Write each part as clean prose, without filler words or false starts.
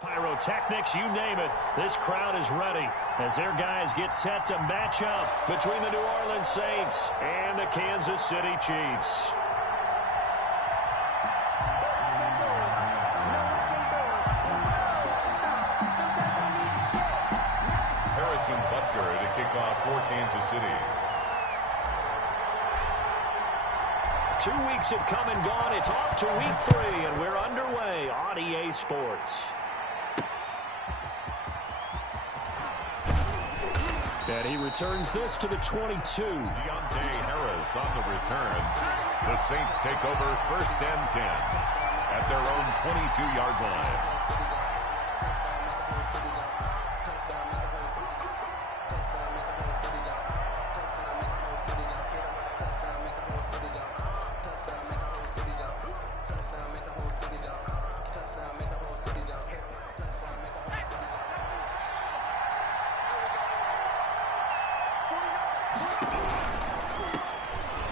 Pyrotechnics, you name it. This crowd is ready as their guys get set to match up between the New Orleans Saints and the Kansas City Chiefs. To kick off for Kansas City. 2 weeks have come and gone. It's off to week 3, and we're underway on EA Sports. And he returns this to the 22. Deontay Harris on the return. The Saints take over 1st and 10 at their own 22-yard line.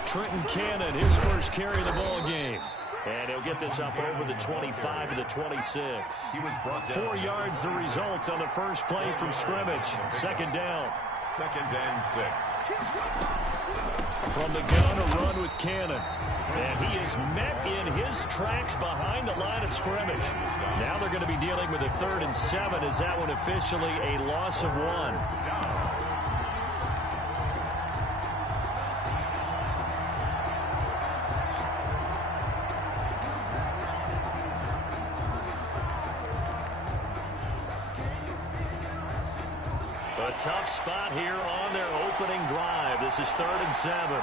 Trenton Cannon, his first carry of the ball game. And he'll get this up over the 25 to the 26. He was brought down. 4 yards the result on the first play from scrimmage. 2nd down. 2nd and 6. From the gun, a run with Cannon. And he is met in his tracks behind the line of scrimmage. Now they're going to be dealing with a 3rd and 7. Is that one officially a loss of 1? A tough spot here on their opening drive. This is 3rd and 7.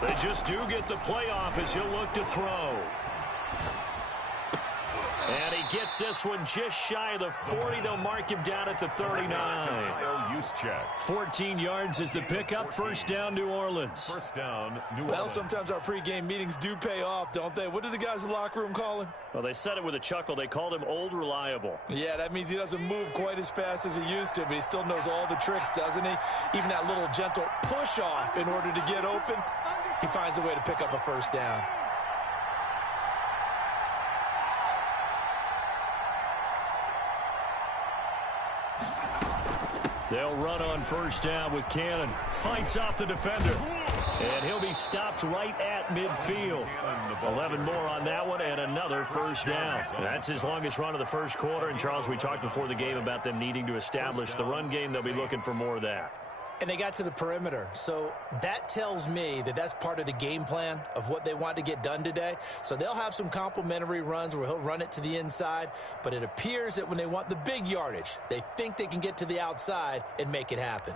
They just do get the playoff as he'll look to throw. And he gets this one just shy of the 40. They'll mark him down at the 39. Use check. 14 yards is the pickup. 1st down, New Orleans. 1st down, New Orleans. Well, sometimes our pregame meetings do pay off, don't they? What do the guys in the locker room call him? Well, they said it with a chuckle. They called him Old Reliable. Yeah, that means he doesn't move quite as fast as he used to, but he still knows all the tricks, doesn't he? Even that little gentle push-off in order to get open, he finds a way to pick up a 1st down. They'll run on 1st down with Cannon. Fights off the defender. And he'll be stopped right at midfield. 11 more on that one and another 1st down. That's his longest run of the 1st quarter. And, Charles, we talked before the game about them needing to establish the run game. They'll be looking for more of that. And they got to the perimeter. So that tells me that that's part of the game plan of what they want to get done today. So they'll have some complementary runs where he'll run it to the inside. But it appears that when they want the big yardage, they think they can get to the outside and make it happen.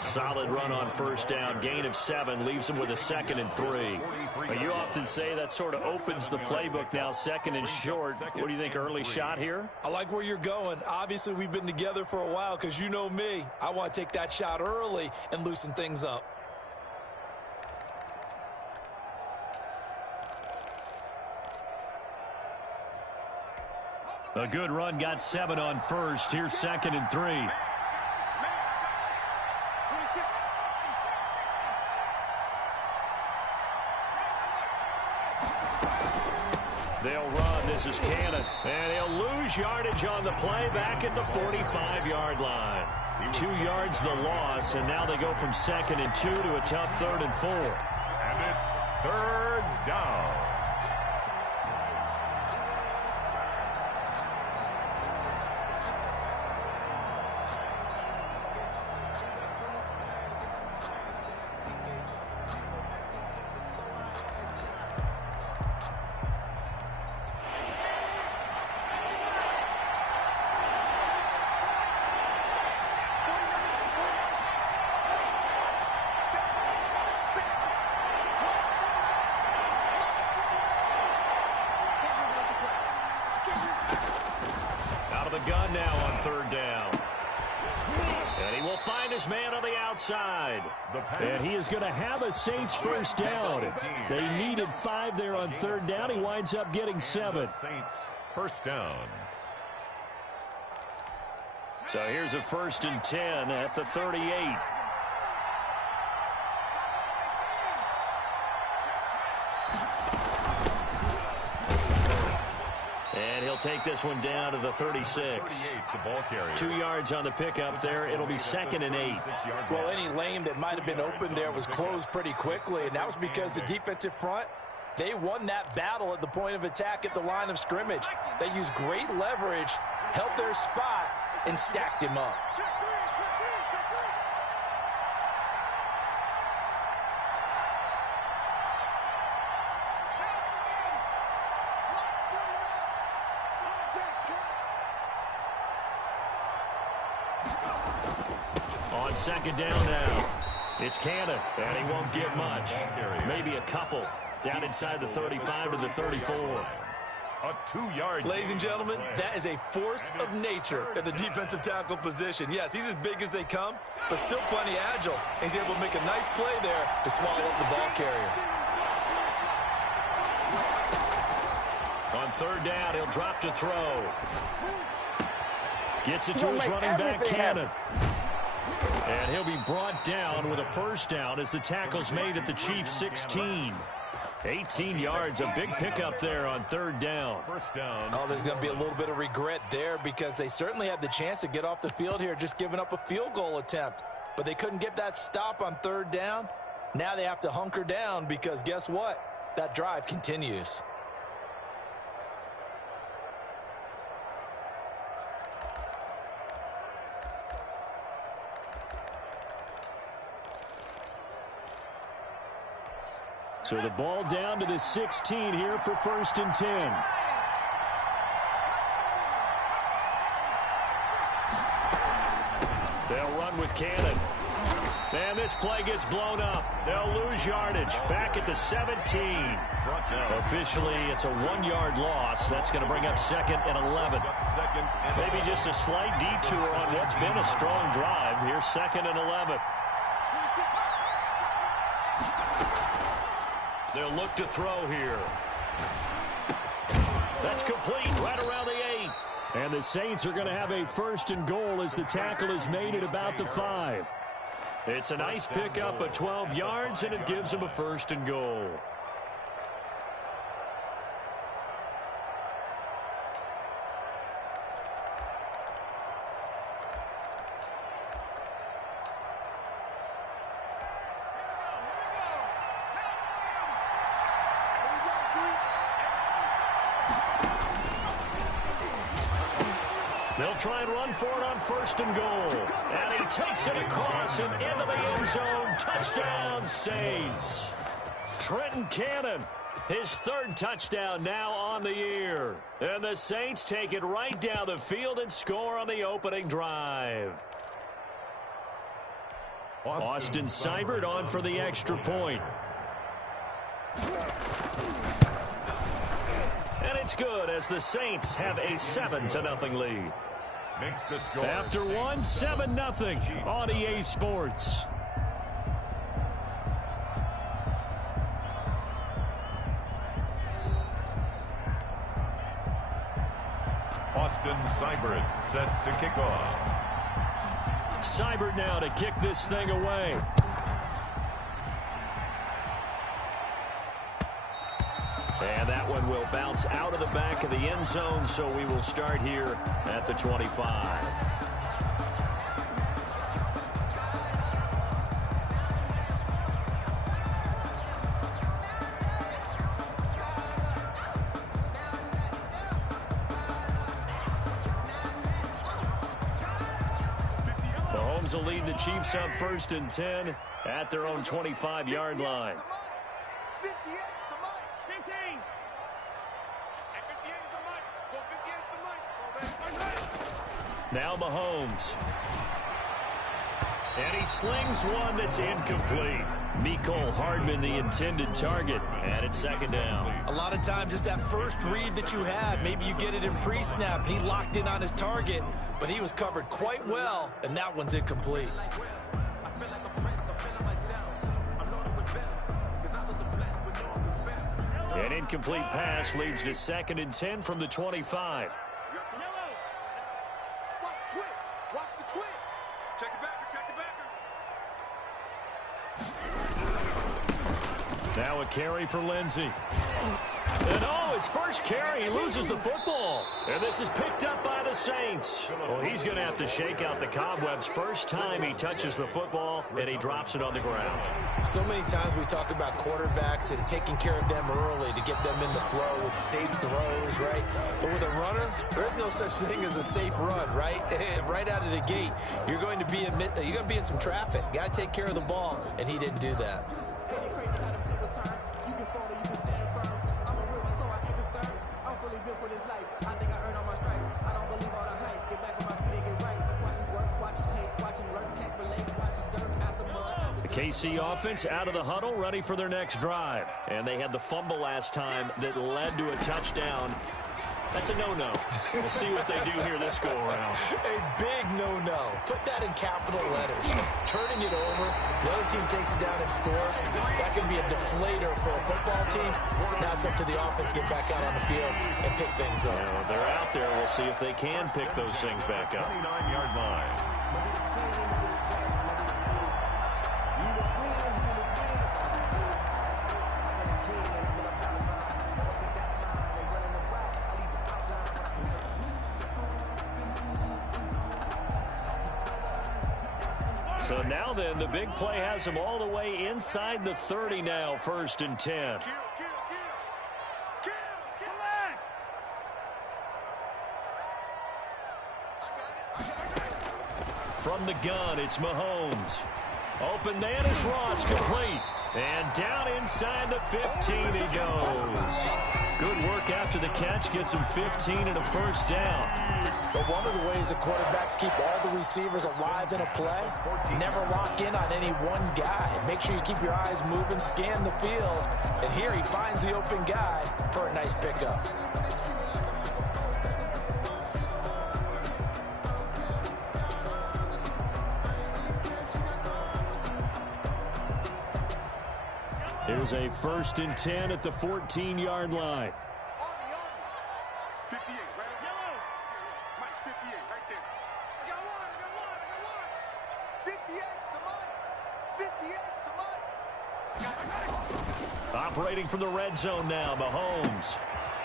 Solid run on 1st down. Gain of 7 leaves him with a 2nd and 3. But you often say that sort of opens the playbook now, 2nd and short. What do you think, early shot here? I like where you're going. Obviously, we've been together for a while because you know me. I want to take that shot early and loosen things up. A good run, got 7 on 1st. Here's 2nd and 3. They'll run. This is Cannon. And he'll lose yardage on the play back at the 45-yard line. 2 yards the loss, and now they go from 2nd and 2 to a tough 3rd and 4. And it's 3rd down. the gun now on third down. And he will find his man on the outside. And he is going to have a Saints first down. They needed 5 there on third down. He winds up getting 7. Saints first down. So here's a 1st and 10 at the 38. And he'll take this one down to the 36. The ball carrier. 2 yards on the pickup there. It'll be 2nd and 8. Well, any lane that might have been open there was closed pretty quickly, and that was because the defensive front, they won that battle at the point of attack at the line of scrimmage. They used great leverage, held their spot, and stacked him up. On 2nd down now, it's Cannon, and he won't get much. Maybe a couple down inside the 35 to the 34. A 2-yard. Ladies and gentlemen, that is a force of nature at the defensive tackle position. Yes, he's as big as they come, but still plenty agile. He's able to make a nice play there to swallow up the ball carrier. On 3rd down, he'll drop to throw. Gets it to his running back, Cannon. And he'll be brought down with a 1st down as the tackle's made at the Chiefs' 16. 18 yards, a big pickup there on 3rd down. First down. Oh, there's going to be a little bit of regret there because they certainly had the chance to get off the field here, just giving up a field goal attempt. But they couldn't get that stop on 3rd down. Now they have to hunker down because guess what? That drive continues. So the ball down to the 16 here for 1st and 10. They'll run with Cannon. And this play gets blown up. They'll lose yardage back at the 17. Officially, it's a 1-yard loss. That's going to bring up 2nd and 11. Maybe just a slight detour on what's been a strong drive. Here's 2nd and 11. They'll look to throw here. That's complete right around the 8. And the Saints are going to have a 1st and goal as the tackle is made at about the 5. It's a nice pickup of 12 yards, and it gives them a 1st and goal. They'll try and run for it on 1st and goal. And he takes it across and into the end zone. Touchdown, Saints. Trenton Cannon, his 3rd touchdown now on the year. And the Saints take it right down the field and score on the opening drive. Austin Seibert on for the extra point. And it's good as the Saints have a 7-0 lead. Makes the score. After one, 7-0 on EA Sports. Austin Seibert set to kick off. Seibert now to kick this thing away. And that one will bounce out of the back of the end zone, so we will start here at the 25. Mahomes will lead the Chiefs up 1st and 10 at their own 25-yard line. Now Mahomes. And he slings one that's incomplete. Mecole Hardman, the intended target. And it's second down. A lot of times, just that first read that you have, maybe you get it in pre-snap. He locked in on his target, but he was covered quite well, and that one's incomplete. An incomplete pass leads to 2nd and 10 from the 25. Now a carry for Lindsey. And his first carry, he loses the football. And this is picked up by the Saints. Well, he's going to have to shake out the cobwebs first time he touches the football, and he drops it on the ground. So many times we talk about quarterbacks and taking care of them early to get them in the flow with safe throws, right? But with a runner, there's no such thing as a safe run, right? Right out of the gate, you're going to be in some traffic. Got to take care of the ball, and he didn't do that. KC offense out of the huddle, ready for their next drive. And they had the fumble last time that led to a touchdown. That's a no-no. We'll see what they do here this go-around. A big no-no. Put that in capital letters. Turning it over, the other team takes it down and scores. That can be a deflator for a football team. Now it's up to the offense to get back out on the field and pick things up. Now, they're out there. We'll see if they can pick those things back up. 29-yard line. So now then, the big play has them all the way inside the 30 now, 1st and 10. From the gun, it's Mahomes. Open man is Ross, complete. And down inside the 15 he goes. Good work after the catch, gets him 15 and a first down. But one of the ways that quarterbacks keep all the receivers alive in a play, never lock in on any one guy. Make sure you keep your eyes moving, scan the field. And here he finds the open guy for a nice pickup. Here's a 1st and 10 at the 14-yard line. 58, right? Yellow. Mike, 58, right there. I got one. 58's the money. 58's the money. Operating from the red zone now, Mahomes.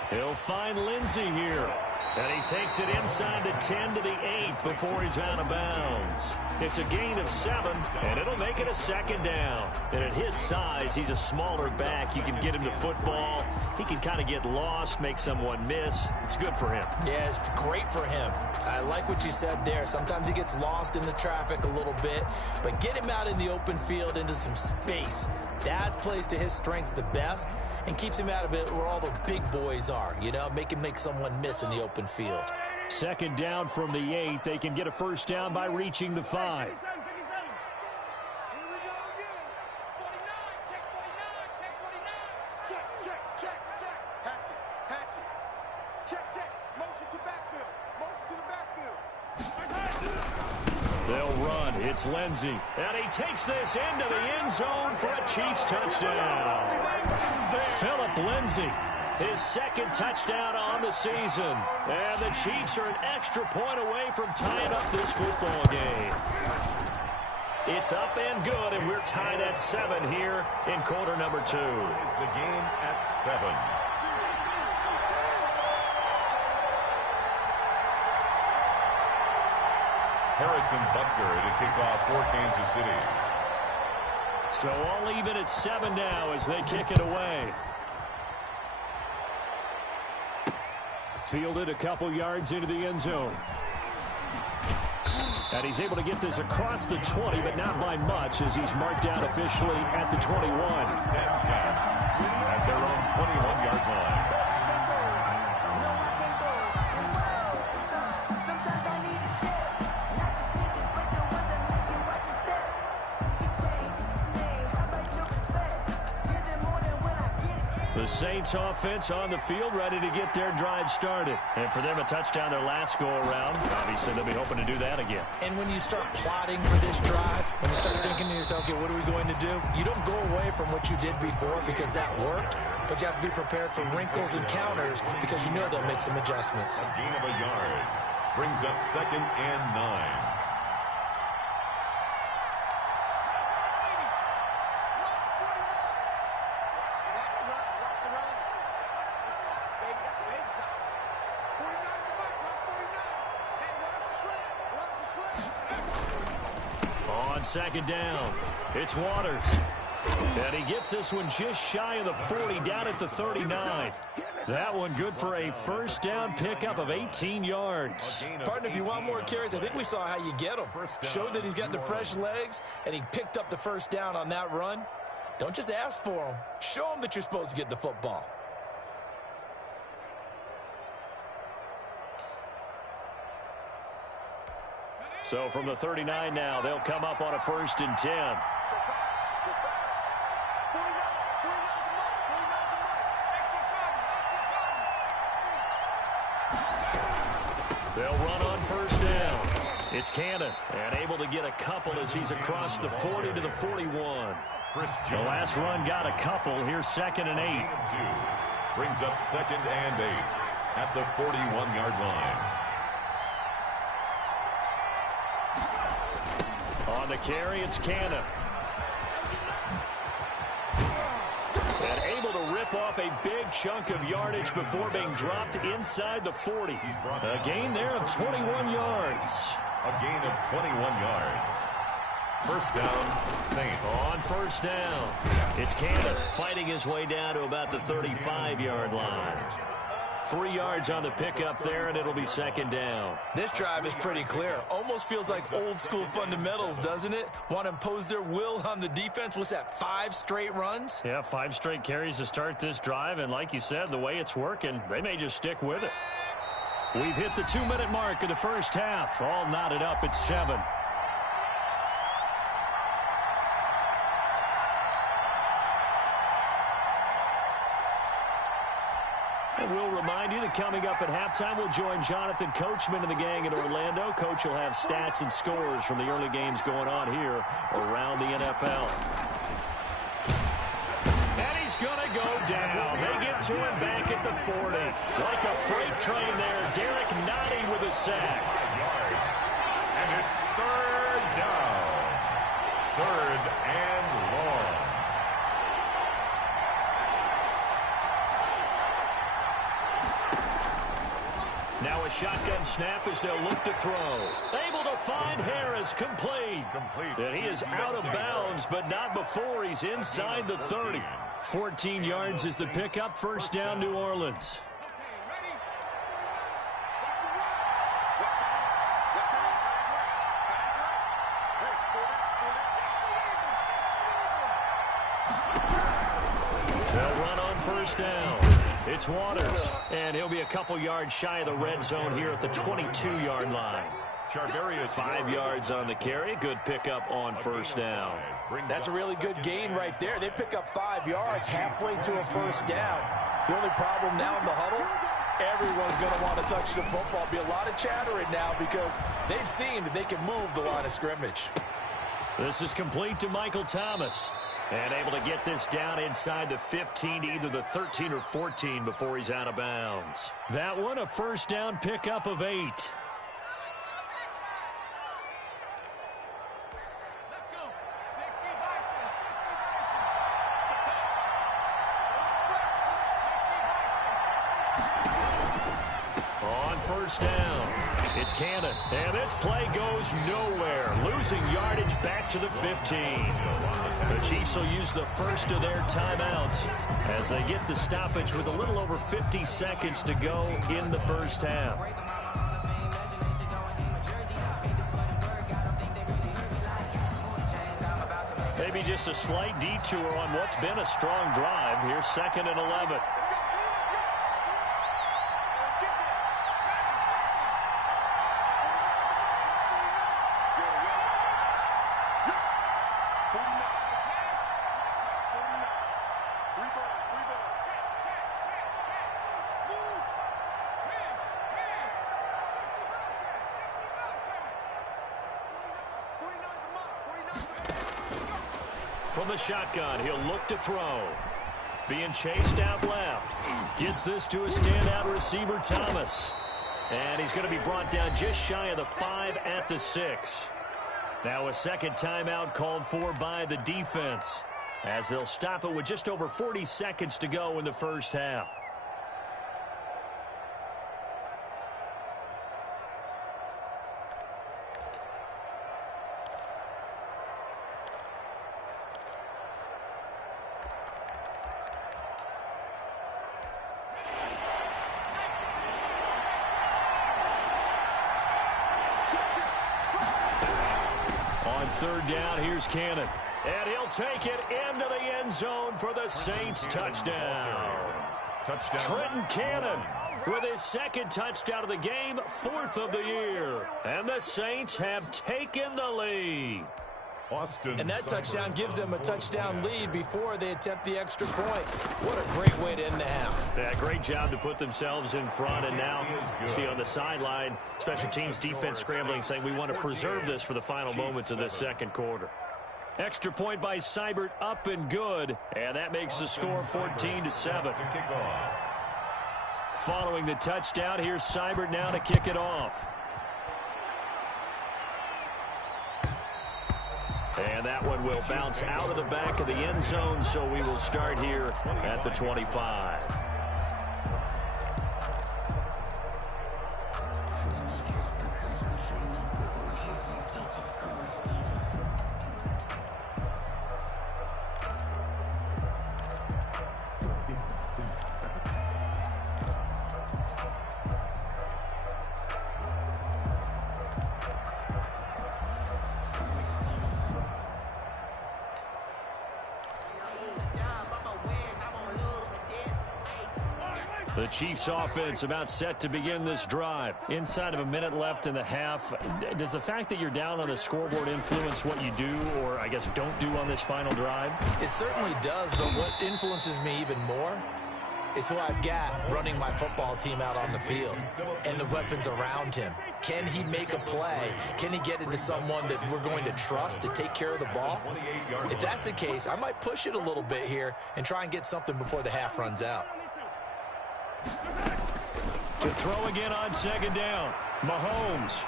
He'll find Lindsey here. And he takes it inside the 10 to the 8 before he's out of bounds. It's a gain of 7, and it'll make it a 2nd down. And at his size, he's a smaller back. You can get him to football. He can kind of get lost, make someone miss. It's good for him. Yeah, it's great for him. I like what you said there. Sometimes he gets lost in the traffic a little bit, but get him out in the open field into some space. That plays to his strengths the best and keeps him out of it where all the big boys are, you know, make someone miss in the open field. 2nd down from the 8. They can get a first down by reaching the 5. They'll run. It's Lindsey. And he takes this into the end zone for a Chiefs touchdown. Philip Lindsey, his 2nd touchdown on the season. And the Chiefs are an extra point away from tying up this football game. It's up and good, and we're tied at 7 here in quarter number 2. Is the game at 7. Harrison Butker to kick off for Kansas City. So all even at 7 now as they kick it away. Fielded a couple yards into the end zone. And he's able to get this across the 20, but not by much as he's marked out officially at the 21. At their own 21-yard line. The Saints offense on the field, ready to get their drive started. And for them, a touchdown their last go-around. Obviously, they'll be hoping to do that again. And when you start plotting for this drive, when you start thinking to yourself, okay, what are we going to do? You don't go away from what you did before because that worked, but you have to be prepared for wrinkles and counters because you know they'll make some adjustments. A gain of a yard brings up 2nd and 9. On 2nd down, it's Waters. And he gets this one just shy of the 40, down at the 39. That one good for a first down pickup of 18 yards. Partner, if you want more carries, I think we saw how you get them. Showed that he's got the fresh legs, and he picked up the first down on that run. Don't just ask for them. Show them that you're supposed to get the football. So from the 39 now, they'll come up on a 1st and 10. They'll run on 1st down. It's Cannon, and able to get a couple as he's across the 40 to the 41. The last run got a couple. Here's 2nd and 8. Brings up 2nd and 8 at the 41-yard line. On the carry, it's Cannon. And able to rip off a big chunk of yardage before being dropped inside the 40. A gain there of 21 yards. A gain of 21 yards. First down, Saints. On 1st down, it's Cannon fighting his way down to about the 35-yard line. 3 yards on the pickup there, and it'll be 2nd down. This drive is pretty clear. Almost feels like old school fundamentals, doesn't it? Want to impose their will on the defense. What's that, 5 straight runs? Yeah, 5 straight carries to start this drive, and like you said, the way it's working, they may just stick with it. We've hit the 2-minute mark of the first half. All knotted up at 7. And we'll remind you that coming up at halftime, we'll join Jonathan Coachman and the gang in Orlando. Coach will have stats and scores from the early games going on here around the NFL. And he's going to go down. They get to him back at the 40. Like a freight train there, Derek Nottie with a sack. And it's 3rd down. 3rd and long. Now a shotgun snap as they'll look to throw. Able to find Harris, complete. And he is out of bounds, but not before he's inside the 30. 14 yards is the pickup. First down, New Orleans. They'll run on 1st down. It's Waters, and he'll be a couple yards shy of the red zone here at the 22-yard line. 5 yards on the carry. Good pickup on 1st down. That's a really good gain right there. They pick up 5 yards halfway to a 1st down. The only problem now in the huddle, everyone's going to want to touch the football. Be a lot of chattering now because they've seen that they can move the line of scrimmage. This is complete to Michael Thomas. And able to get this down inside the 15 to either the 13 or 14 before he's out of bounds. That one, a first down pickup of 8. On 1st down, it's Cannon. And this play goes nowhere. Losing yardage back to the 15. The Chiefs will use the first of their timeouts as they get the stoppage with a little over 50 seconds to go in the first half. Maybe just a slight detour on what's been a strong drive. Here's 2nd and 11. From the shotgun, he'll look to throw. Being chased out left. Gets this to a standout receiver, Thomas. And he's going to be brought down just shy of the 5 at the 6. Now a second timeout called for by the defense, as they'll stop it with just over 40 seconds to go in the first half. Third down, here's Cannon. And he'll take it into the end zone for the Saints touchdown. Trenton Cannon with his second touchdown of the game, 4th of the year. And the Saints have taken the lead. And that touchdown gives them a touchdown lead before they attempt the extra point. What a great way to end the half. Yeah, great job to put themselves in front. And now you see on the sideline, special teams defense scrambling, saying we want to preserve this for the final moments of this second quarter. Extra point by Seibert, up and good. And that makes the score 14-7. Following the touchdown, here's Seibert now to kick it off. And that one will bounce out of the back of the end zone, so we will start here at the 25. The Chiefs offense about set to begin this drive. Inside of a minute left in the half. Does the fact that you're down on the scoreboard influence what you do, or I guess don't do on this final drive? It certainly does, but what influences me even more is who I've got running my football team out on the field and the weapons around him. Can he make a play? Can he get into someone that we're going to trust to take care of the ball? If that's the case, I might push it a little bit here and try and get something before the half runs out. To throw again on second down. Mahomes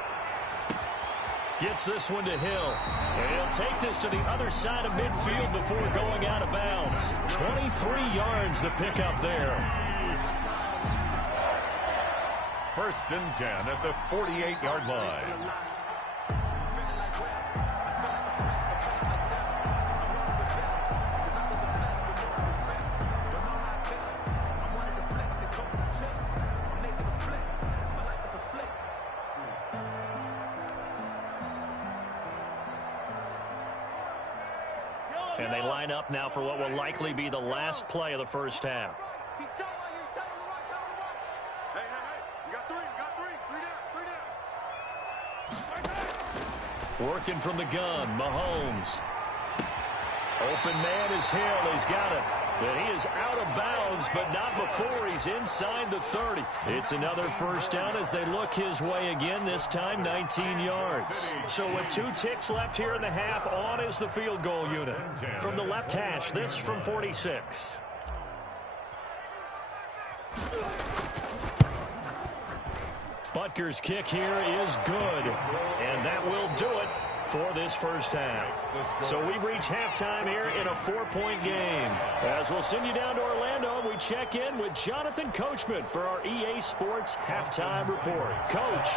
gets this one to Hill. And he'll take this to the other side of midfield before going out of bounds. 23 yards the pickup there. 1st and 10 at the 48-yard line. And they line up now for what will likely be the last play of the first half. Hey, you got three down. Working from the gun, Mahomes. Open man is Hill. He's got it. And he is out of bounds, but not before he's inside the 30. It's another first down as they look his way again, this time 19 yards. So with 2 ticks left here in the half, on is the field goal unit. From the left hash, this from 46. Butker's kick here is good, and that will do it for this first half. So we've reached halftime here in a 4-point game. As we'll send you down to Orlando, we check in with Jonathan Coachman for our EA Sports Halftime Report. Coach.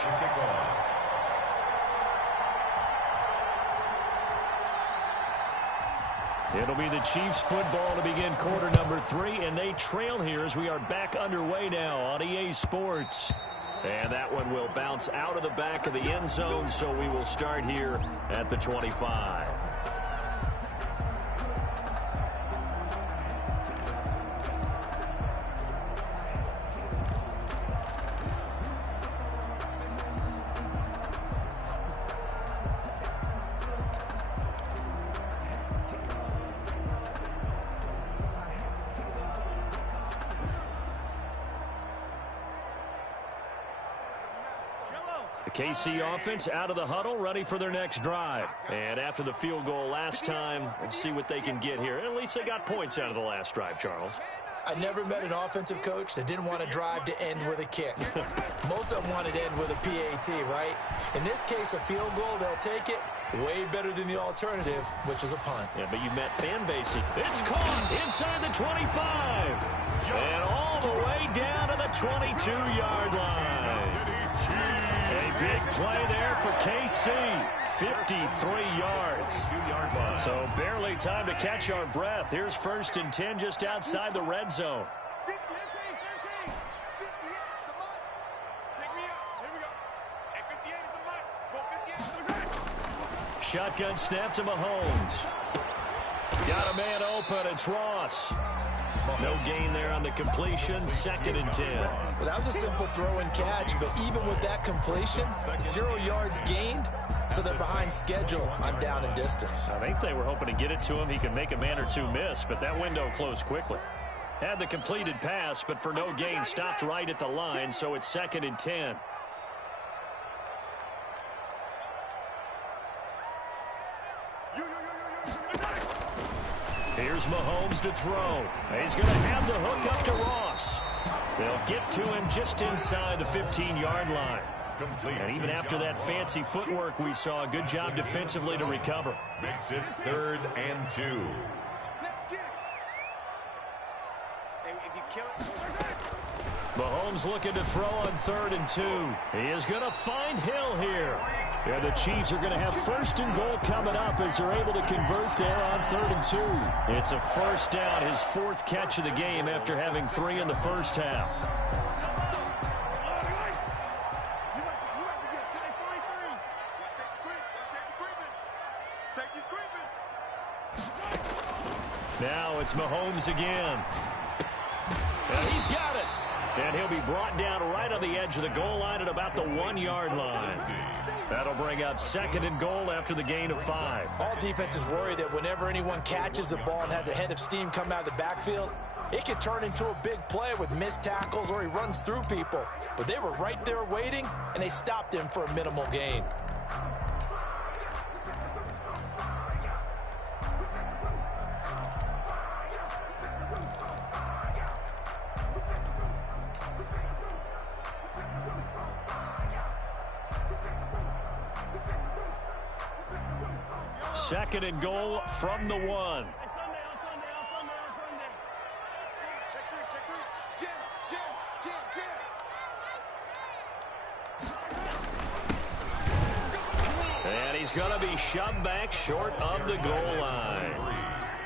It'll be the Chiefs football to begin quarter number 3, and they trail here as we are back underway now on EA Sports. And that one will bounce out of the back of the end zone, so we will start here at the 25. KC offense out of the huddle, ready for their next drive. And after the field goal last time, we'll see what they can get here. At least they got points out of the last drive, Charles. I never met an offensive coach that didn't want to drive to end with a kick. Most of them wanted to end with a PAT, right? In this case, a field goal, they'll take it. Way better than the alternative, which is a punt. Yeah, but you've met fan base. It's caught inside the 25. And all the way down to the 22-yard line. A big play there for KC. 53 yards. So barely time to catch our breath. Here's 1st and 10 just outside the red zone. Shotgun snap to Mahomes. Got a man open. It's Ross. No gain there on the completion. 2nd and 10. Well, that was a simple throw and catch, but even with that completion, 0 yards gained, so they're behind schedule on down and distance. I think they were hoping to get it to him. He could make a man or two miss, but that window closed quickly. Had the completed pass, but for no gain, stopped right at the line, so it's 2nd and 10. Here's Mahomes to throw. He's going to have the hook up to Ross. They'll get to him just inside the 15-yard line. And even after that fancy footwork we saw, a good job defensively to recover. Makes it 3rd and 2. Mahomes looking to throw on 3rd and 2. He is going to find Hill here. And the Chiefs are going to have 1st and goal coming up as they're able to convert there on 3rd and 2. It's a 1st down, his 4th catch of the game after having 3 in the first half. Now it's Mahomes again. And he's got it. And he'll be brought down right on the edge of the goal line at about the 1-yard line. That'll bring up 2nd and goal after the gain of 5. All defenses worry that whenever anyone catches the ball and has a head of steam come out of the backfield, it could turn into a big play with missed tackles or he runs through people. But they were right there waiting, and they stopped him for a minimal gain. Second and goal from the 1. And he's going to be shoved back short of the goal line.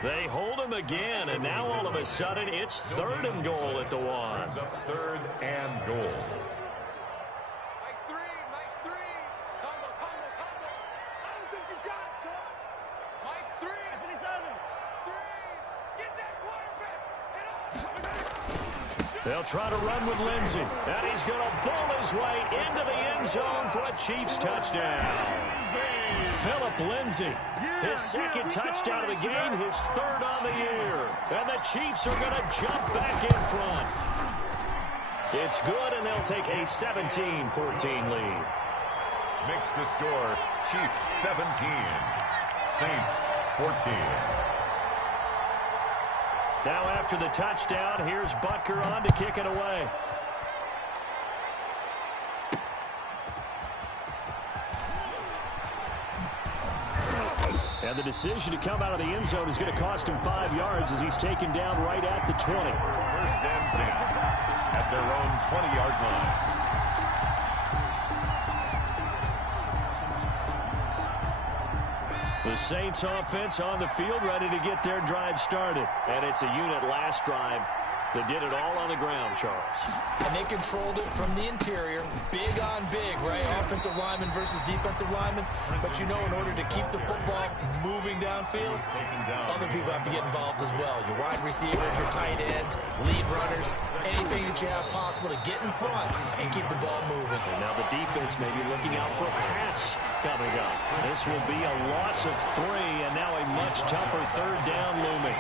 They hold him again, and now all of a sudden it's 3rd and goal at the 1. 3rd and goal. They'll try to run with Lindsey. And he's going to ball his way into the end zone for a Chiefs touchdown. Philip Lindsey, his 2nd touchdown of the game, his 3rd on the year. And the Chiefs are going to jump back in front. It's good, and they'll take a 17-14 lead. Makes the score Chiefs 17, Saints 14. Now after the touchdown, here's Butker on to kick it away. And the decision to come out of the end zone is going to cost him 5 yards as he's taken down right at the 20. 1st and 10 at their own 20-yard line. The Saints offense on the field ready to get their drive started. And it's a unit last drive that did it all on the ground, Charles. And they controlled it from the interior. Big on big, right? Offensive lineman versus defensive lineman. But you know, in order to keep the football moving downfield, other people have to get involved as well. Your wide receivers, your tight ends, lead runners, anything that you have possible to get in front and keep the ball moving. And now the defense may be looking out for a pass coming up. This will be a loss of 3, and now a much tougher 3rd down looming.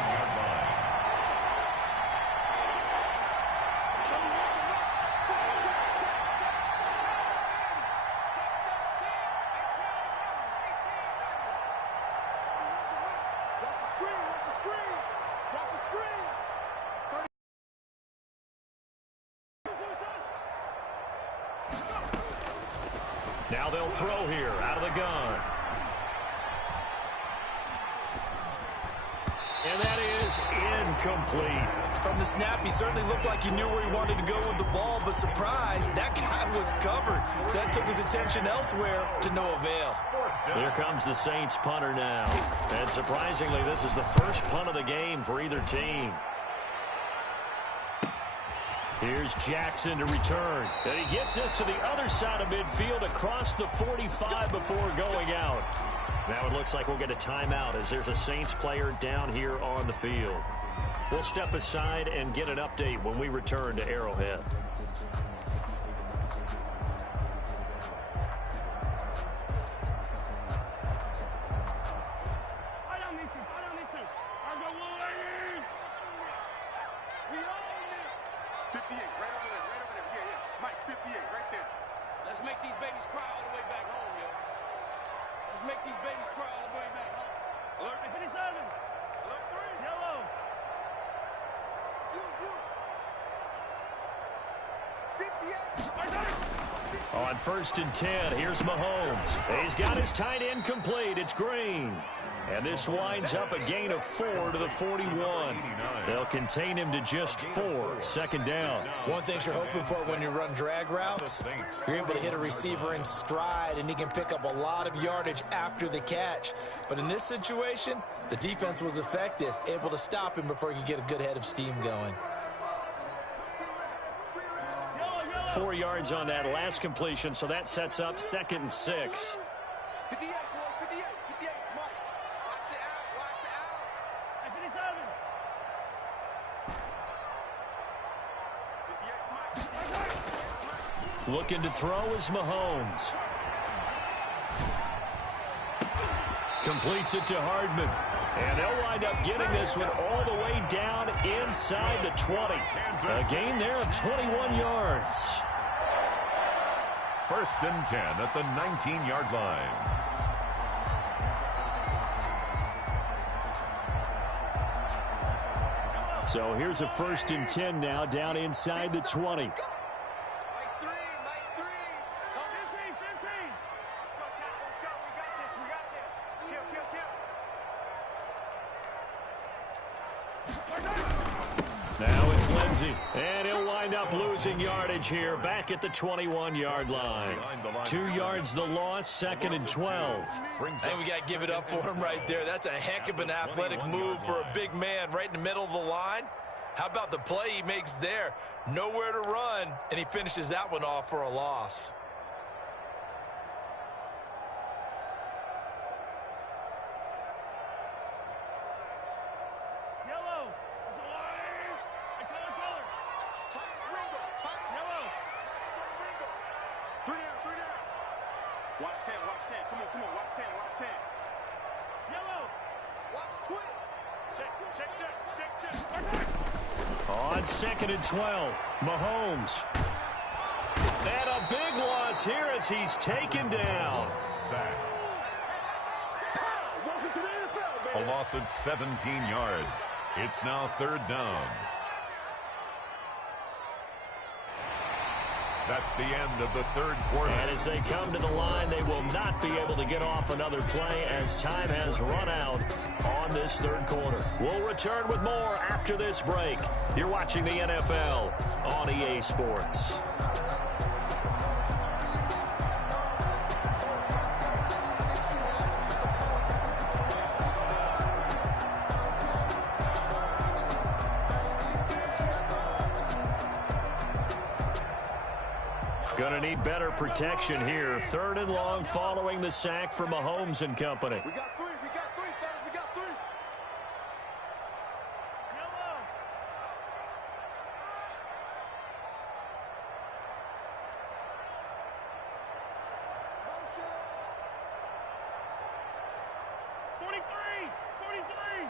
Now they'll throw here out of the gun. And that is incomplete. From the snap, he certainly looked like he knew where he wanted to go with the ball, but surprise, that guy was covered. So that took his attention elsewhere to no avail. Here comes the Saints punter now. And surprisingly, this is the first punt of the game for either team. Here's Jackson to return. And he gets this to the other side of midfield across the 45 before going out. Now it looks like we'll get a timeout as there's a Saints player down here on the field. We'll step aside and get an update when we return to Arrowhead. On 1st and 10, here's Mahomes. He's got his tight end complete. It's Green. And this winds up a gain of 4 to the 41. They'll contain him to just 4. Second down. One thing you're hoping for when you run drag routes, you're able to hit a receiver in stride, and he can pick up a lot of yardage after the catch. But in this situation, the defense was effective, able to stop him before he could get a good head of steam going. 4 yards on that last completion, so that sets up 2nd and 6. 58, boy, 58, 58, Mike. Watch the out, watch the out. 58, Mike. Looking to throw is Mahomes. Completes it to Hardman. And they'll wind up getting this one all the way down inside the 20. A gain there of 21 yards. 1st and 10 at the 19-yard line. So here's a 1st and 10 now down inside the 20. Now it's Lindsey, and he'll wind up losing yardage here back at the 21-yard line. 2 yards the loss, 2nd and 12. I think we got to give it up for him right there. That's a heck of an athletic move for a big man right in the middle of the line. How about the play he makes there? Nowhere to run, and he finishes that one off for a loss. Watch 10, watch 10. Come on, watch 10, watch 10. Yellow. Watch twins. Check. On 2nd and 12, Mahomes. And a big loss here as he's taken down. Sacked. A loss of 17 yards. It's now 3rd down. That's the end of the 3rd quarter. And as they come to the line, they will not be able to get off another play as time has run out on this 3rd quarter. We'll return with more after this break. You're watching the NFL on EA Sports. Going to need better protection here. 3rd and long following the sack from Mahomes and company. We got 3, fellas, we got 3. Yellow. Motion. 43.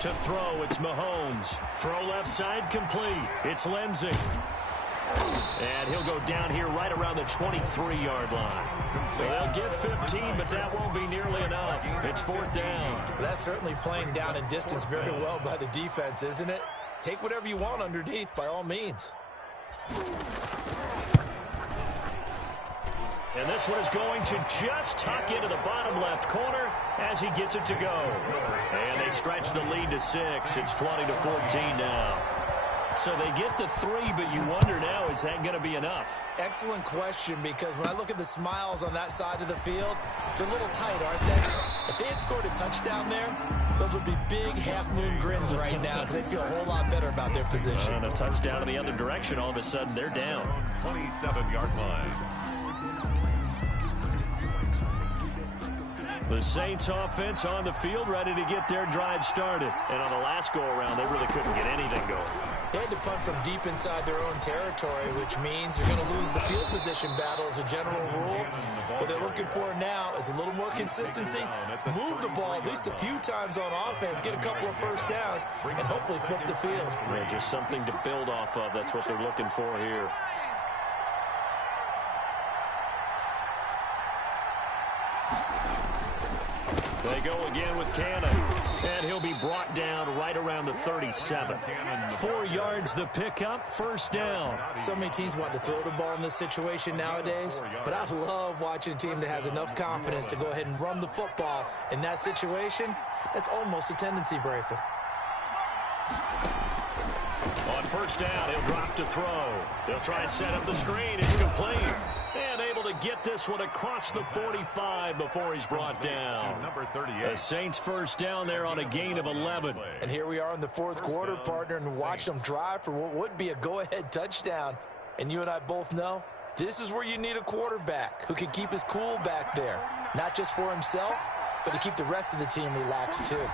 To throw, it's Mahomes. Throw left side complete. It's Lindsey. And he'll go down here right around the 23-yard line. They'll get 15, but that won't be nearly enough. It's 4th down. That's certainly playing down in distance very well by the defense, isn't it? Take whatever you want underneath, by all means. And this one is going to just tuck into the bottom left corner as he gets it to go. And they stretch the lead to 6. It's 20-14 now. So they get to 3, but you wonder now, is that going to be enough? Excellent question, because when I look at the smiles on that side of the field, they're a little tight, aren't they? If they had scored a touchdown there, those would be big half-moon grins right now because they'd feel a whole lot better about their position. And a touchdown in the other direction, all of a sudden they're down. 27-yard line. The Saints offense on the field, ready to get their drive started. And on the last go-around, they really couldn't get anything going. They had to punt from deep inside their own territory, which means they're going to lose the field position battle as a general rule. What they're looking for now is a little more consistency, move the ball at least a few times on offense, get a couple of first downs, and hopefully flip the field. Yeah, just something to build off of. That's what they're looking for here. They go again with Cannon, and he'll be brought down right around the 37. 4 yards the pickup, first down. So many teams want to throw the ball in this situation nowadays, but I love watching a team that has enough confidence to go ahead and run the football. In that situation, that's almost a tendency breaker. On first down, he'll drop to throw. They'll try and set up the screen. It's complete. And able to get this one across the 45 before he's brought down. Number 38. The Saints first down there on a gain of 11. And here we are in the fourth quarter, partner, and watch them drive for what would be a go-ahead touchdown. And you and I both know this is where you need a quarterback who can keep his cool back there. Not just for himself, but to keep the rest of the team relaxed too.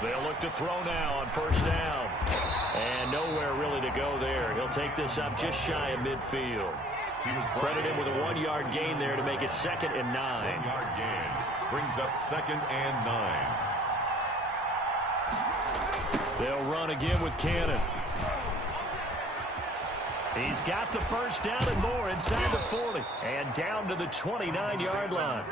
They'll look to throw now on first down. And nowhere really to go there. He'll take this up just shy of midfield. Credited with a 1-yard gain there to make it 2nd and 9. 1-yard gain brings up 2nd and 9. They'll run again with Cannon. He's got the first down and more inside the 40. And down to the 29-yard line.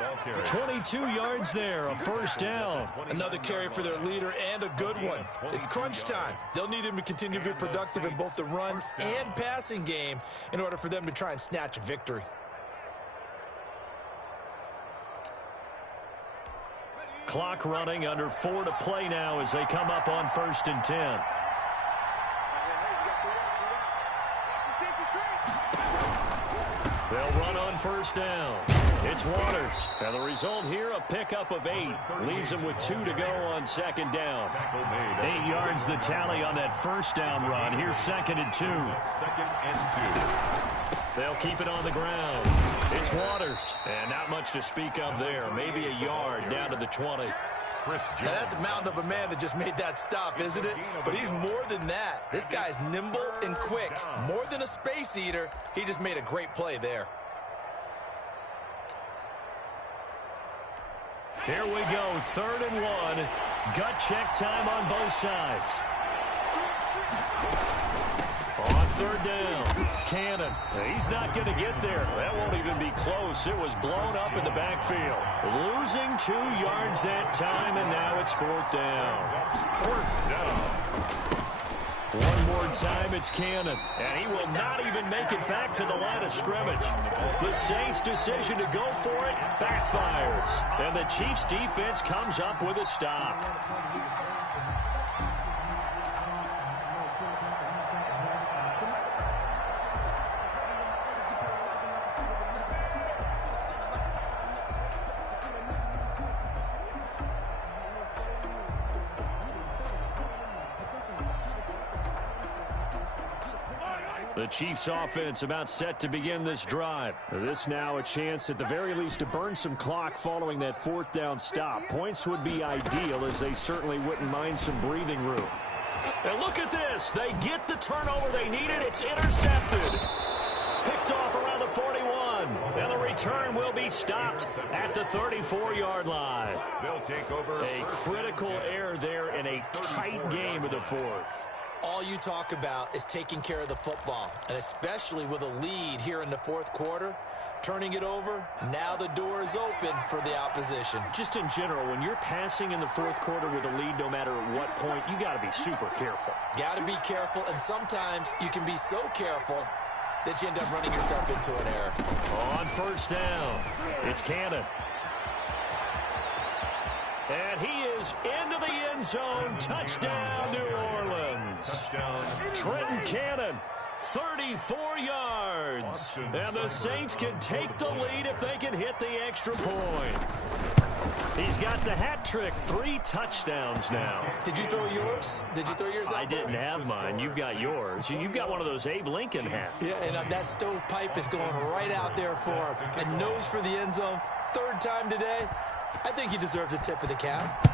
22 yards there, a first down. Another carry for their leader and a good one. It's crunch time. They'll need him to continue to be productive in both the run and passing game in order for them to try and snatch a victory. Clock running, under 4 to play now as they come up on 1st and 10. They'll run on first down. It's Waters. And the result here, a pickup of 8. Leaves them with 2 to go on 2nd down. 8 yards the tally on that first down run. Here's 2nd and 2. 2nd and 2. They'll keep it on the ground. It's Waters. And not much to speak of there. Maybe a yard down to the 20. Now that's a mountain of a man that just made that stop, isn't it? But he's more than that. This guy's nimble and quick. More than a space eater. He just made a great play there. Here we go, 3rd and 1. Gut check time on both sides. On 3rd down, Cannon. He's not going to get there. That won't even be close. It was blown up in the backfield. Losing 2 yards that time, and now it's 4th down. 4th down. One more time, it's Cannon. And he will not even make it back to the line of scrimmage. The Saints' decision to go for it backfires. And the Chiefs' defense comes up with a stop. The Chiefs offense about set to begin this drive. This now a chance at the very least to burn some clock following that 4th down stop. Points would be ideal, as they certainly wouldn't mind some breathing room. And look at this. They get the turnover they needed. It's intercepted. Picked off around the 41. And the return will be stopped at the 34-yard line. They'll take over. A critical error there in a tight game of the 4th. All you talk about is taking care of the football, and especially with a lead here in the fourth quarter, turning it over, now the door is open for the opposition. Just in general, when you're passing in the fourth quarter with a lead, no matter at what point, you got to be super careful. Got to be careful, and sometimes you can be so careful that you end up running yourself into an error. On first down, it's Cannon. And he is into the end zone. Touchdown, New Orleans. Touchdown. Trenton Cannon, 34 yards. And the Saints can take the lead if they can hit the extra point. He's got the hat trick, 3 touchdowns now. Did you throw yours? Did you throw yours out? I didn't have mine. You've got yours. You've got one of those Abe Lincoln hats. Yeah, and that stovepipe is going right out there for him. And nose for the end zone. 3rd time today. I think he deserves a tip of the cap.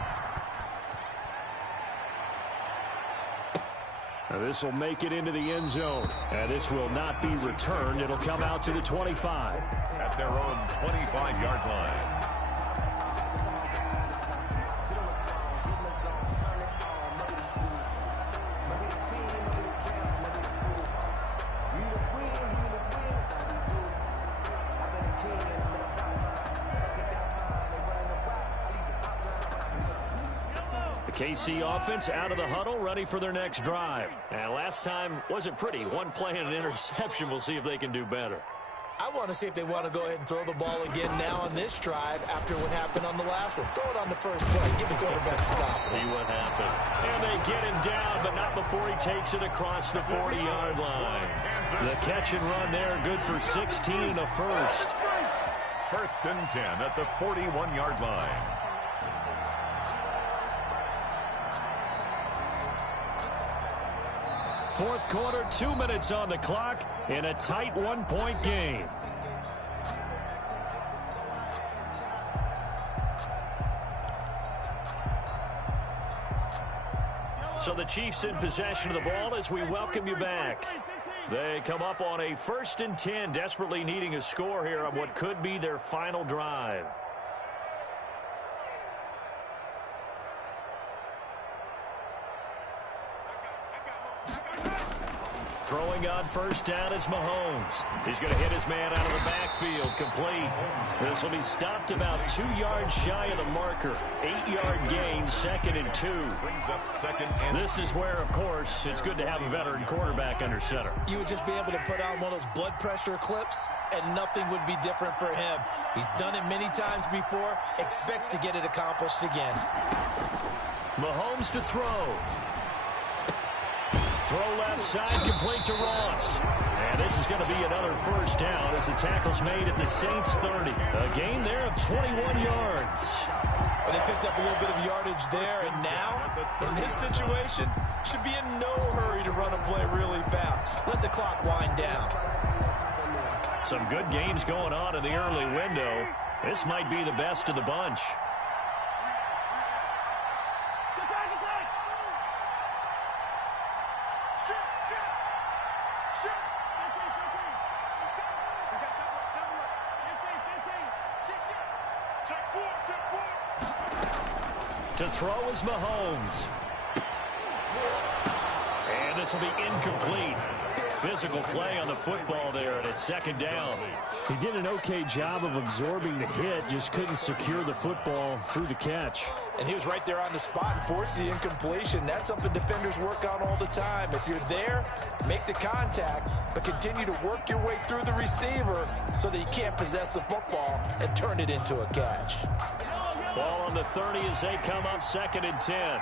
Now this will make it into the end zone. And this will not be returned. It'll come out to the 25. At their own 25-yard line. KC offense out of the huddle, ready for their next drive. And last time wasn't pretty. One play and an interception. We'll see if they can do better. I want to see if they want to go ahead and throw the ball again now on this drive after what happened on the last one. Throw it on the first play. Give the quarterback some confidence. See what happens. And they get him down, but not before he takes it across the 40-yard line. The catch and run there, good for 16 and a first. 1st and 10 at the 41-yard line. Fourth quarter, 2 minutes on the clock in a tight 1-point game. So the Chiefs in possession of the ball as we welcome you back. They come up on a 1st and 10, desperately needing a score here on what could be their final drive. Throwing on first down is Mahomes. He's going to hit his man out of the backfield, complete. This will be stopped about 2 yards shy of the marker. 8-yard gain, 2nd and 2. Brings up 2nd and This is where, of course, it's good to have a veteran quarterback under center. You would just be able to put on one of those blood pressure clips, and nothing would be different for him. He's done it many times before, expects to get it accomplished again. Mahomes to throw. Throw left side, complete to Ross. And this is going to be another first down as the tackle's made at the Saints 30. A gain there of 21 yards. But they picked up a little bit of yardage there, and now, in this situation, should be in no hurry to run a play really fast. Let the clock wind down. Some good games going on in the early window. This might be the best of the bunch. To throw is Mahomes. And this will be incomplete. Physical play on the football there, and it's 2nd down. He did an okay job of absorbing the hit, just couldn't secure the football through the catch. And he was right there on the spot and forced the incompletion. That's something defenders work on all the time. If you're there, make the contact, but continue to work your way through the receiver so that you can't possess the football and turn it into a catch. Ball on the 30 as they come up 2nd and 10.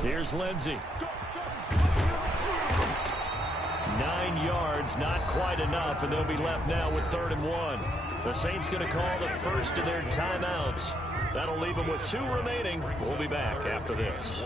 Here's Lindsey. 9 yards, not quite enough, and they'll be left now with 3rd and 1. The Saints going to call the first of their timeouts. That'll leave them with 2 remaining. We'll be back after this.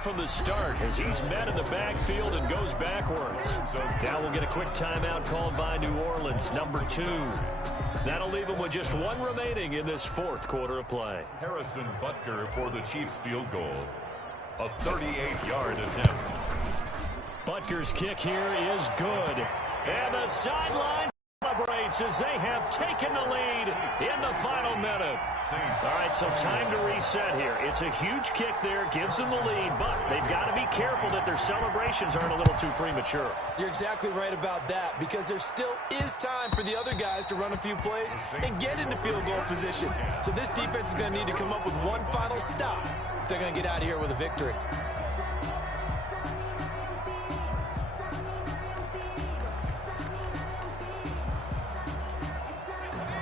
from the start as he's met in the backfield and goes backwards. Now we'll get a quick timeout called by New Orleans, number 2. That'll leave them with just 1 remaining in this 4th quarter of play. Harrison Butker for the Chiefs field goal. A 38-yard attempt. Butker's kick here is good. And the sideline celebrates as they have taken the lead in the final minute. All right, so time to reset here. It's a huge kick there, gives them the lead, but they've got to be careful that their celebrations aren't a little too premature. You're exactly right about that, because there still is time for the other guys to run a few plays and get into field goal position. So this defense is going to need to come up with one final stop if they're going to get out of here with a victory.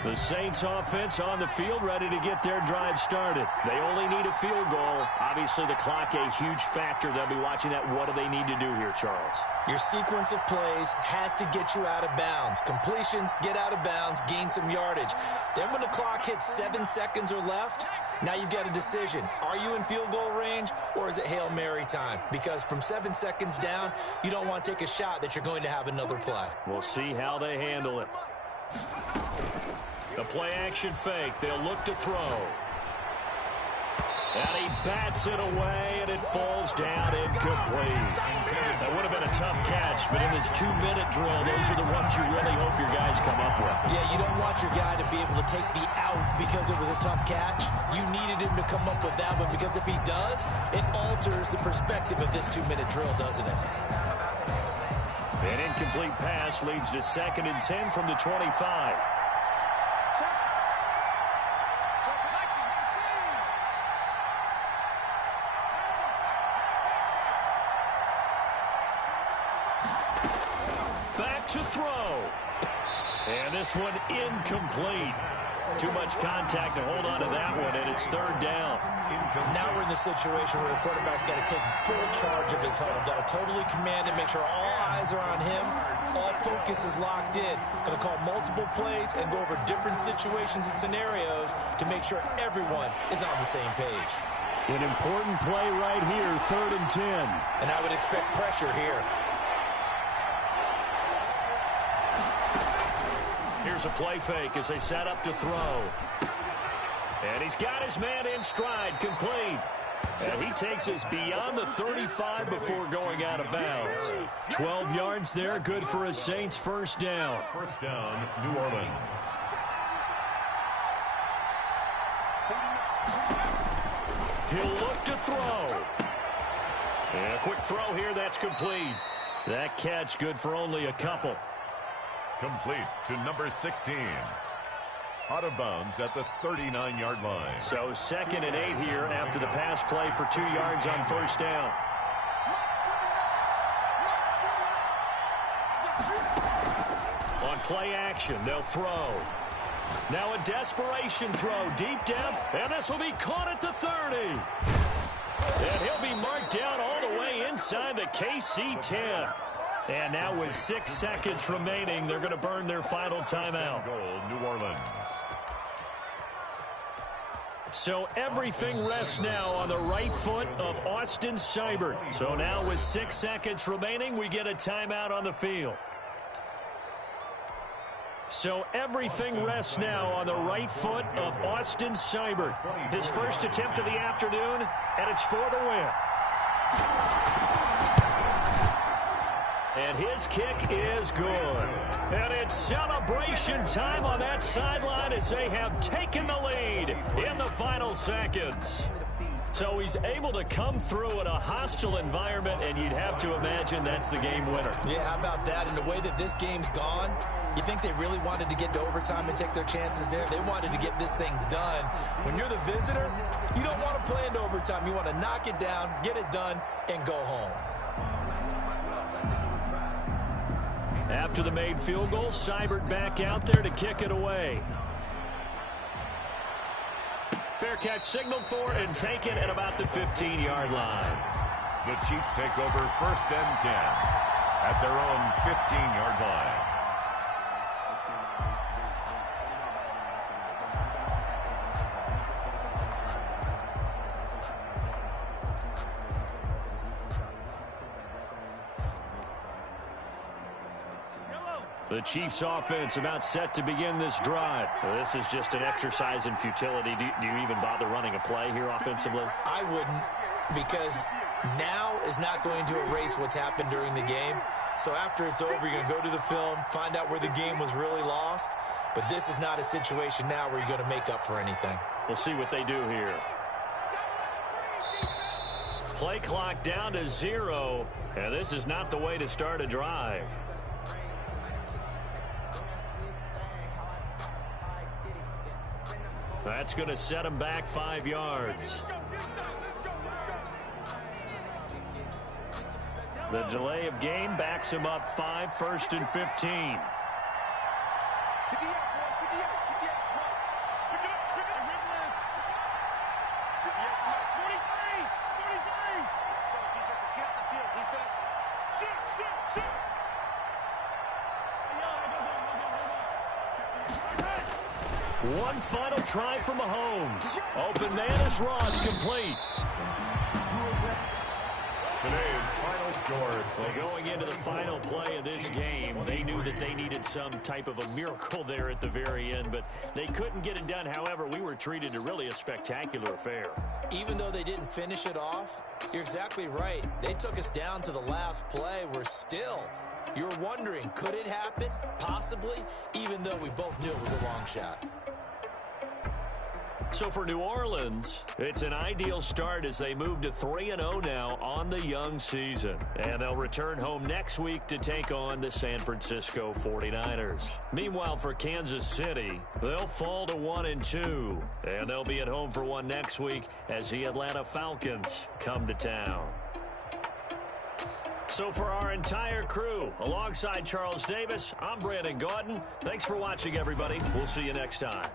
The Saints offense on the field, ready to get their drive started. They only need a field goal. Obviously, the clock a huge factor. They'll be watching that. What do they need to do here, Charles? Your sequence of plays has to get you out of bounds. Completions, get out of bounds, gain some yardage. Then when the clock hits 7 seconds or left, now you've got a decision. Are you in field goal range, or is it Hail Mary time? Because from 7 seconds down, you don't want to take a shot that you're going to have another play. We'll see how they handle it. The play-action fake. They'll look to throw. And he bats it away, and it falls down incomplete. That would have been a tough catch, but in this 2-minute drill, those are the ones you really hope your guys come up with. Yeah, you don't want your guy to be able to take the out because it was a tough catch. You needed him to come up with that one, because if he does, it alters the perspective of this 2-minute drill, doesn't it? An incomplete pass leads to 2nd and 10 from the 25. To throw. And this one incomplete. Too much contact to hold on to that one, and it's 3rd down. Now we're in the situation where the quarterback's got to take full charge of his huddle. Got to totally command it, make sure all eyes are on him. All focus is locked in. Going to call multiple plays and go over different situations and scenarios to make sure everyone is on the same page. An important play right here, 3rd and 10. And I would expect pressure here. Here's a play fake as they set up to throw. And he's got his man in stride, complete. And he takes us beyond the 35 before going out of bounds. 12 yards there, good for a Saints first down. First down, New Orleans. He'll look to throw. And a quick throw here, that's complete. That catch good for only a couple. Complete to number 16. Out of bounds at the 39-yard line. So 2nd and 8 here after the pass play for 2 yards on first down. On play action, they'll throw. Now a desperation throw, deep depth, and this will be caught at the 30. And he'll be marked down all the way inside the KC 10. And now with 6 seconds remaining, they're going to burn their final timeout. Goal, New Orleans. So everything rests now on the right foot of Austin Seibert. So now with 6 seconds remaining, we get a timeout on the field. So everything rests now on the right foot of Austin Seibert. His first attempt of the afternoon, and it's for the win. And his kick is good. And it's celebration time on that sideline as they have taken the lead in the final seconds. So he's able to come through in a hostile environment, and you'd have to imagine that's the game winner. Yeah, how about that? And the way that this game's gone, you think they really wanted to get to overtime and take their chances there? They wanted to get this thing done. When you're the visitor, you don't want to play into overtime. You want to knock it down, get it done, and go home. After the made field goal, Seibert back out there to kick it away. Fair catch signaled for and taken at about the 15-yard line. The Chiefs take over 1st and 10 at their own 15-yard line. The Chiefs offense about set to begin this drive. This is just an exercise in futility. Do you even bother running a play here offensively? I wouldn't, because now is not going to erase what's happened during the game. So after it's over, you're going to go to the film, find out where the game was really lost. But this is not a situation now where you're going to make up for anything. We'll see what they do here. Play clock down to 0, and this is not the way to start a drive. That's going to set them back 5 yards. The delay of game backs him up 5, 1st and 15. One final try for Mahomes. Open man is Ross, complete. Today's final score. Well, going into the final play of this game, they knew that they needed some type of a miracle there at the very end, but they couldn't get it done. However, we were treated to really a spectacular affair. Even though they didn't finish it off, you're exactly right. They took us down to the last play. We're still, you're wondering, could it happen? Possibly, even though we both knew it was a long shot. So for New Orleans, it's an ideal start as they move to 3-0 now on the young season. And they'll return home next week to take on the San Francisco 49ers. Meanwhile, for Kansas City, they'll fall to 1-2. And they'll be at home for one next week as the Atlanta Falcons come to town. So for our entire crew, alongside Charles Davis, I'm Brandon Gaudin. Thanks for watching, everybody. We'll see you next time.